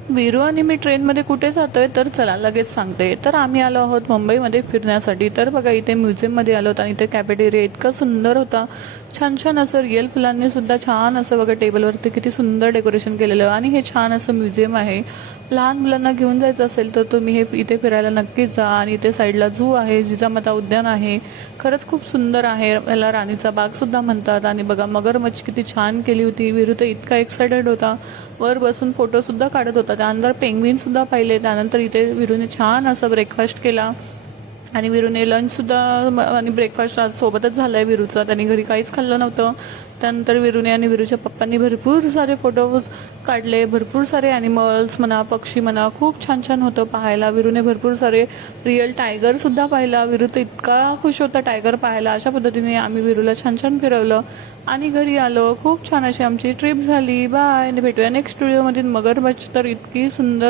वीरू आणि मी ट्रेनमध्ये कुठे जातोय तर चला लगेच सांगते। तर आम्ही आलो आहोत मुंबईमध्ये फिरण्यासाठी। तर बघा इथे म्युझियममध्ये आलो आणि इथे कॅफेटेरिया इतका सुंदर होता, छान छान असं रिअल फुलांनी सुद्धा छान असं बघा टेबलवरती किती सुंदर डेकोरेशन केलेलं। आणि हे छान असं म्युझियम आहे, लहान मुलांना घेऊन जायचं असेल तर तुम्ही हे इथे फिरायला नक्कीच जा। आणि इथे साईडला झू आहे, जिजामाता उद्यान आहे, खरंच खूप सुंदर आहे, याला राणीचा बाग सुद्धा म्हणतात। आणि बघा मगरमच्छ किती छान केली होती, वीरू तर इतका एक्सायटेड होता, वर बसून फोटो सुद्धा काढत होता। त्यानंतर पेंग्विन सुद्धा पाहिले। त्यानंतर इथे वीरूने छान असा ब्रेकफास्ट केला आणि वीरूने लंच सुद्धा आणि ब्रेकफास्ट आज सोबतच झालाय वीरूचा, त्यांनी घरी काहीच खाल्लं नव्हतं। त्यानंतर वीरूने आणि वीरूच्या पप्पांनी भरपूर सारे फोटोज काढले, भरपूर सारे ॲनिमल्स म्हणा, पक्षी म्हणा, खूप छान छान होतं पाहायला। वीरूने भरपूर सारे रिअल टायगर सुद्धा पाहिला, वीरू तर इतका खुश होता टायगर पाहायला। अशा पद्धतीने आम्ही वीरूला छान छान फिरवलं आणि घरी आलो। खूप छान अशी आमची ट्रिप झाली। बाय, भेटूया नेक्स्ट व्हिडिओमध्ये। मगरमच्छ तर इतकी सुंदर